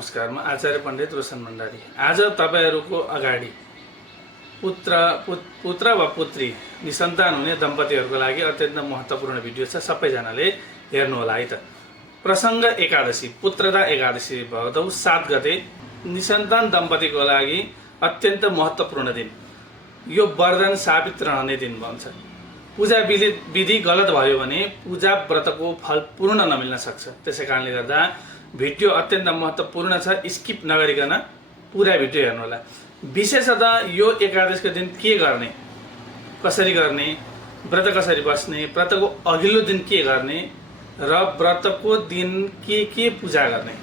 नमस्कार। म आचार्य पण्डित रोशन भण्डारी। आज तपाईहरुको अगाडि पुत्र वा पुत्री निसन्तान हुने दम्पतिहरुको लागि अत्यन्त महत्त्वपूर्ण भिडियो छ। सबैजनाले हेर्नु होला है त। प्रसंग एकादशी, पुत्रदा एकादशी भदौ 7 गते निसन्तान दम्पतिको लागि अत्यन्त महत्त्वपूर्ण दिन। यो वरदान साबित रहने दिन भन्छ। पूजा विधि गलत भयो भने पूजा व्रतको फल पूर्ण नमिल्न सक्छ। त्यसैकारणले गर्दा भिडियो अत्यन्त महत्त्वपूर्ण छ। स्किप नगरिकन पुरा भिडियो हेर्नु होला। विशेषतः यो एकादशीको दिन के गर्ने, कसरी गर्ने, व्रत कसरी बस्ने, व्रतको अघिल्लो दिन के गर्ने र व्रतको दिन के पूजा गर्ने,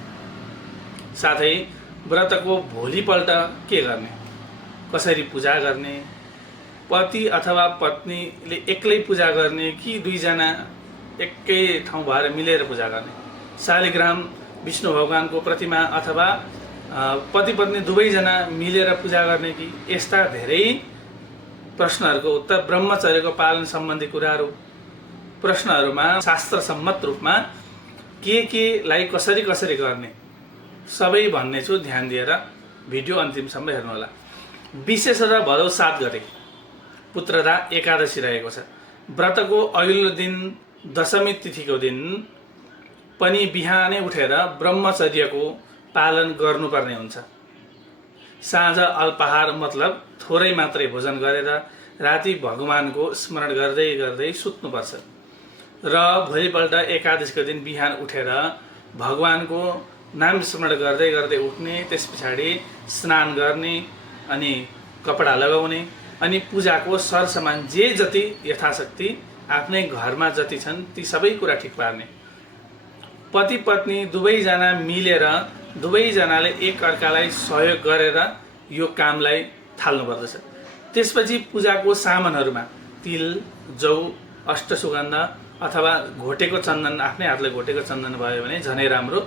साथै व्रतको भोलिपल्ट के गर्ने, कसरी पूजा गर्ने, पति अथवा पत्नीले एक्लै पूजा गर्ने कि दुईजना एकै ठाउँ भएर मिलेर पूजा गर्ने, शालिग्राम विष्णु भगवानको प्रतिमा अथवा पति पत्नी दुवैजना मिलेर पूजा गर्ने कि, यस्ता धेरै प्रश्नहरूको उत्तर, ब्रह्मचर्यको पालन सम्बन्धी कुराहरू प्रश्नहरूमा शास्त्र सम्मत रूपमा के लाई कसरी गर्ने सबै भन्ने छु। ध्यान दिएर भिडियो अन्तिमसम्म हेर्नु होला। विशेषतः भदौ 7 गते पुत्रदा एकादशी रहेको छ। व्रतको अघिल्लो दिन दशमी तिथिको दिन पनि बिहानै उठेर ब्रह्मचर्यको पालन गर्नुपर्ने हुन्छ। साँझ अल्पाहार मतलब थोरै मात्रै भोजन गरेर राति भगवानको स्मरण गर्दै गर्दै सुत्नुपर्छ र भोलिपल्ट एकादशीको दिन बिहान उठेर भगवानको नाम स्मरण गर्दै गर्दै उठ्ने, त्यसपछि स्नान गर्ने अनि कपडा लगाउने अनि पूजाको सरसामान जे जति यथाशक्ति आफ्नै घरमा जति छन् ती सबै कुरा ठिक पार्ने। पति पत्नी दुवैजना मिलेर दुवैजनाले एक अर्कालाई सहयोग गरेर यो कामलाई थाल्नु पर्दछ। त्यसपछि पूजाको सामानहरुमा तिल, जौ, अष्टसुगन्ध अथवा घोटेको चन्दन, आफ्नै हातले घोटेको चन्दन भयो भने झनै राम्रो।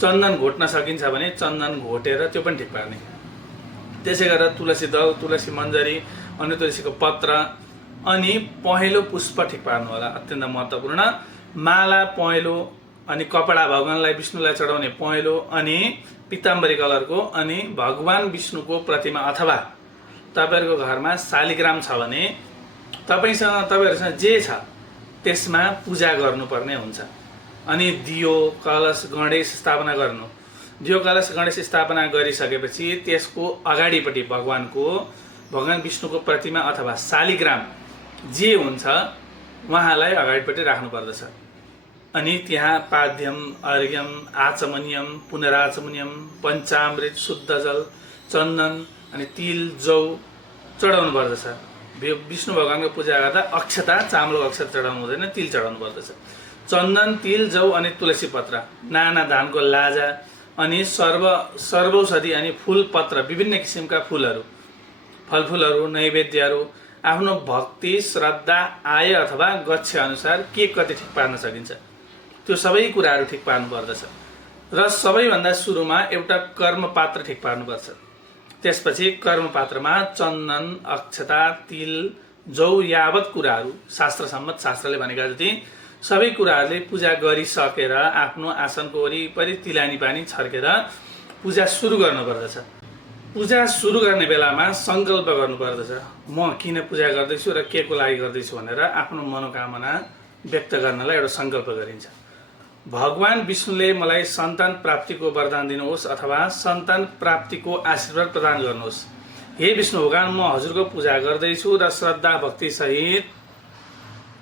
चन्दन घोट्न सकिन्छ भने चन्दन घोटेर त्यो पनि ठिक पार्ने। त्यसै गरेर तुलसी दल, तुलसी मञ्जरी अनि तुलसीको पत्र अनि पहेँलो पुष्प ठिक पार्नु होला। अत्यन्त महत्त्वपूर्ण। माला, पहेँलो अनि कपडा भगवानलाई विष्णुलाई चढाउने पहेँलो अनि पीताम्बरी कलरको अनि भगवान विष्णुको प्रतिमा अथवा तपाईहरुको घरमा शालिग्राम छ भने तपाईहरुसँग जे छ त्यसमा पूजा गर्नुपर्ने हुन्छ। अनि दियो, कलश, गणेश स्थापना गर्नु। दियो, कलश, गणेश स्थापना गरिसकेपछि त्यसको अगाडिपट्टि भगवान विष्णुको प्रतिमा अथवा शालिग्राम जे हुन्छ उहाँलाई अगाडिपट्टि राख्नु पर्दछ। अनि त्यहाँ पाद्यम, अर्घ्यम, आचमनियम, पुनराचमनियम, पञ्चामृत, शुद्ध जल, चन्दन अनि तिल, जौ चढाउनु पर्दछ। विष्णु भगवानको पूजा गर्दा अक्षता, चामलको अक्षता चढाउनु हुँदैन, तिल चढाउनु पर्दछ। चन्दन, तिल, जौ अनि तुलसी पत्र, नाना धानको लाजा अनि सर्वौषधि अनि फूल पत्र, विभिन्न किसिमका फूलहरू, फलफूलहरू, नैवेद्यहरू आफ्नो भक्ति, श्रद्धा, आय अथवा गच्छ अनुसार के कति ठिक पार्न सकिन्छ त्यो सबै कुराहरू ठिक पार्नु पर्दछ। र सबैभन्दा सुरुमा एउटा कर्म पात्र ठिक पार्नुपर्छ। त्यसपछि कर्म पात्रमा चन्दन, अक्षता, तिल, जौ यावत कुराहरू शास्त्र सम्मत, शास्त्रले भनेका जति सबै कुराहरूले पूजा गरिसकेर आफ्नो आसनको वरिपरि तिलानी पानी छर्केर पूजा सुरु गर्नुपर्दछ। पूजा सुरु गर्ने बेलामा संकल्प गर्नुपर्दछ। म किन पूजा गर्दैछु र के को लागि गर्दैछु भनेर आफ्नो मनोकामना व्यक्त गर्नलाई एउटा संकल्प गरिन्छ। भगवान विष्णुले मलाई सन्तान प्राप्तिको वरदान दिनुहोस् अथवा सन्तान प्राप्तिको आशीर्वाद प्रदान गर्नुहोस्। हे विष्णु भगवान, म हजुरको पूजा गर्दैछु र श्रद्धा भक्ति सहित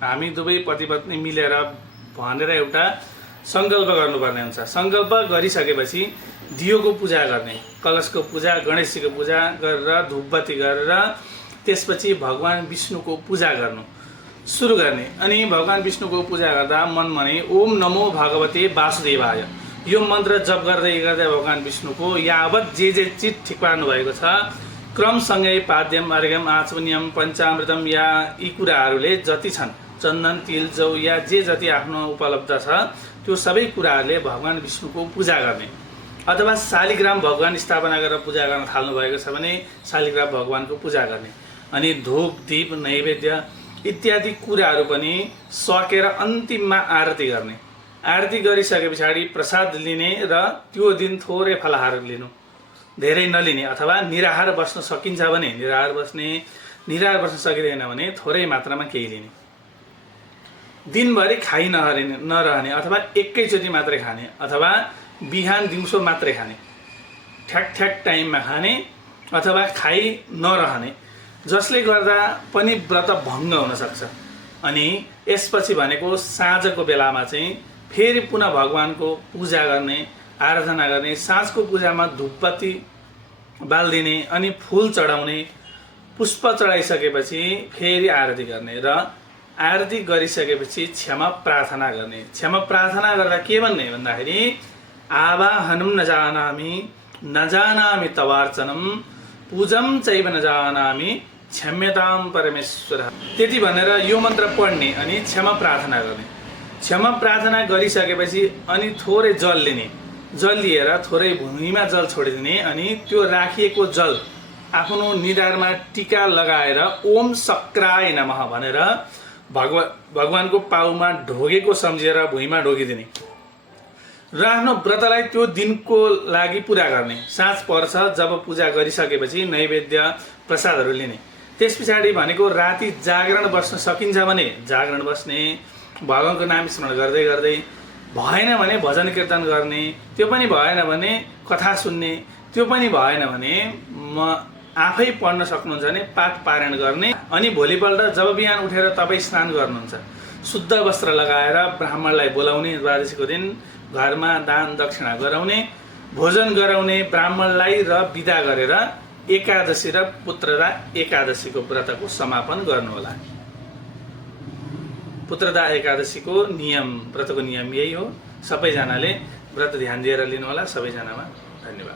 हामी दुवै पति पत्नी मिलेर भनेर एउटा संकल्प गर्नुपर्ने हुन्छ। संकल्प गरिसकेपछि दियोको पूजा गर्ने, कलशको पूजा, गणेशजीको पूजा गरेर धूपबत्ती गरेर त्यसपछि भगवान विष्णुको पूजा गर्नु सुरु गर्ने। अनि भगवान विष्णुको पूजा गर्दा मनमनै ओम नमो भगवते वासुदेवाय यो मन्त्र जप गर्दै गर्दै भगवान विष्णुको यावत जे चिज ठिक पार्नु भएको छ क्रमसँगै पाद्यम, अर्घ्यम, आचमनियम, पञ्चामृतम या यी कुराहरूले जति छन्, चन्दन, तिल, जौ या जे जति आफ्नो उपलब्ध छ त्यो सबै कुराहरूले भगवान विष्णुको पूजा गर्ने। अथवा शालिग्राम भगवान स्थापना गरेर पूजा गर्न थाल्नु भएको छ भने शालिग्राम भगवानको पूजा गर्ने। अनि धूप, दीप, नैवेद्य इत्यादि कुराहरू पनि सकेर अन्तिममा आरती गर्ने। आरती गरिसके पछाडि प्रसाद लिने र त्यो दिन थोरै फलाहार लिनु, धेरै नलिने, अथवा निराहार बस्न सकिन्छ भने निराहार बस्न सकिँदैन भने थोरै मात्रामा केही लिने। दिनभरि खाइ नरहने अथवा एकैचोटि मात्रै खाने, अथवा बिहान दिउँसो मात्रै खाने, ठ्याक टाइममा खाने अथवा खाइ नरहने, जसले गर्दा पनि व्रत भङ्ग हुन सक्छ। अनि यसपछि भनेको साँझको बेलामा चाहिँ फेरि पुनः भगवानको पूजा गर्ने, आराधना गर्ने, साँझको पूजामा धूपबत्ती बाल्दिने अनि फुल चढाउने, पुष्प चढाइसकेपछि फेरि आरती गर्ने र आरती गरिसकेपछि क्षमा प्रार्थना गर्ने। क्षमा प्रार्थना गर्दा के भन्ने भन्दाखेरि आवाहनं न जानामि तवार्चनं पूजं चैव न जानामि क्षम्यतां परमेश्वर। त्यति भनेर यो मन्त्र पढ्ने अनि क्षमा प्रार्थना गर्ने। क्षमा प्रार्थना गरिसकेपछि अनि थोरै जल लिने, जल लिएर थोरै भूमिमा जल छोडिदिने अनि त्यो राखिएको जल आफ्नो निधारमा टीका लगाएर ओम सक्राय नमः भनेर भगवानको पाउमा ढोगेको सम्झेर भुइँमा ढोगिदिने र आफ्नो व्रतलाई त्यो दिनको लागि पुरा गर्ने। साँझ पर्छ जब पूजा गरिसकेपछि नैवेद्य प्रसादहरू लिने। त्यस पछाडि भनेको राति जागरण बस्न सकिन्छ भने जागरण बस्ने, भगवानको नाम स्मरण गर्दै गर्दै, भएन भने भजन कीर्तन गर्ने, त्यो पनि भएन भने कथा सुन्ने, त्यो पनि भएन भने आफै पढ्न सक्नुहुन्छ भने पाठ पारायण गर्ने। अनि भोलिपल्ट जब बिहान उठेर तपाईँ स्नान गर्नुहुन्छ, शुद्ध वस्त्र लगाएर ब्राह्मणलाई बोलाउने, द्वादशीको दिन घरमा दान दक्षिणा गराउने, भोजन गराउने ब्राह्मणलाई र बिदा गरेर एकादशी र पुत्रदा एकादशीको व्रतको समापन गर्नुहोला। पुत्रदा एकादशीको नियम, व्रतको नियम यही हो। सबैजनाले व्रत ध्यान दिएर लिनुहोला। सबैजनामा धन्यवाद।